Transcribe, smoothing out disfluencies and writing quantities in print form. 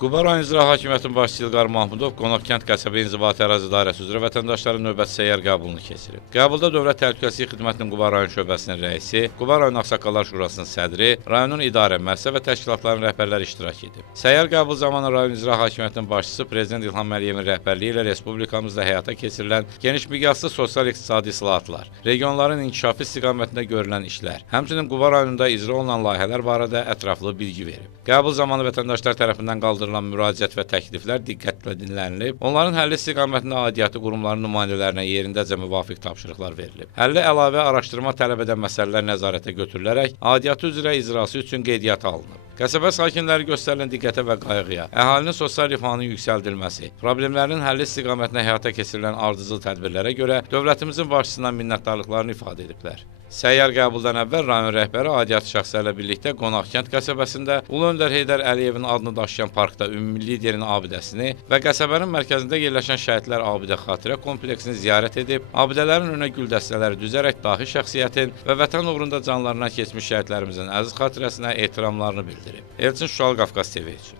Quba rayon İcra Hakimiyyətinin başçısı İlqar Mahmudov Qonaqkənd qəsəbə inzibati ərazi dairəsi üzrə vətəndaşların növbəti səyyar qəbulunu keçirib. Qəbulda Dövlət Təhlükəsizlik Xidmətinin Quba rayon şöbəsinin rəisi, Quba rayon Ağsaqqallar Şurasının sədri, rayonun idarə, müəssisə və təşkilatların rəhbərləri iştirak edib. Səyyar qəbul zamanı rayon İcra Hakimiyyətinin başçısı Prezident İlham Əliyevin rəhbərliyi ilə Respublikamızda həyata keçirilən geniş miqyaslı sosial-iqtisadi islahatlar, regionların inkişafı istiqamətində görülən işlər, həmçinin Quba rayonunda icra olunan layihələr barədə ətraflı bilgi verib. Qəbul zamanı vətəndaşlar tərəfindən qaldırılan müraciət və təkliflər diqqətlə dinlənilib, onların həlli istiqamətində aidiyyatı qurumların nümayəndələrinə yerindəcə müvafiq tapşırıqlar verilib. Həlli əlavə araşdırma tələb edən məsələlər nəzarətə götürülərək, aidiyyatı üzrə icrası üçün qeydiyyata alınıb. Qəsəbə sakinləri göstərilən diqqətə və qayğıya, əhalinin sosial rifahının yüksəldilməsi, problemlərinin həlli istiqamətində həyata keçirilən ardıcıl tədbirlərə görə dövlətimizin başçısından minnətdarlıqlarını ifadə ediblər. Səyyar qəbuldan əvvəl rayon rəhbəri aidiyyatı şəxslərlə birlikdə Qonaqkənd qəsəbəsində Ulu Öndər Heydər Əliyevin adını daşıyan parkda ümumi liderin abidəsini və qəsəbənin mərkəzində yerləşən şəhidlər abidə xatirə kompleksini ziyarət edib, abidələrin önə gül dəstələri düzərək dahi şəxsiyyətin və vətən uğrunda canlarına keçmiş şəhidlərimizin əziz xatirəsinə ehtiramlarını bildirib. Elçin Şuşalı, Qafqaz TV üçün.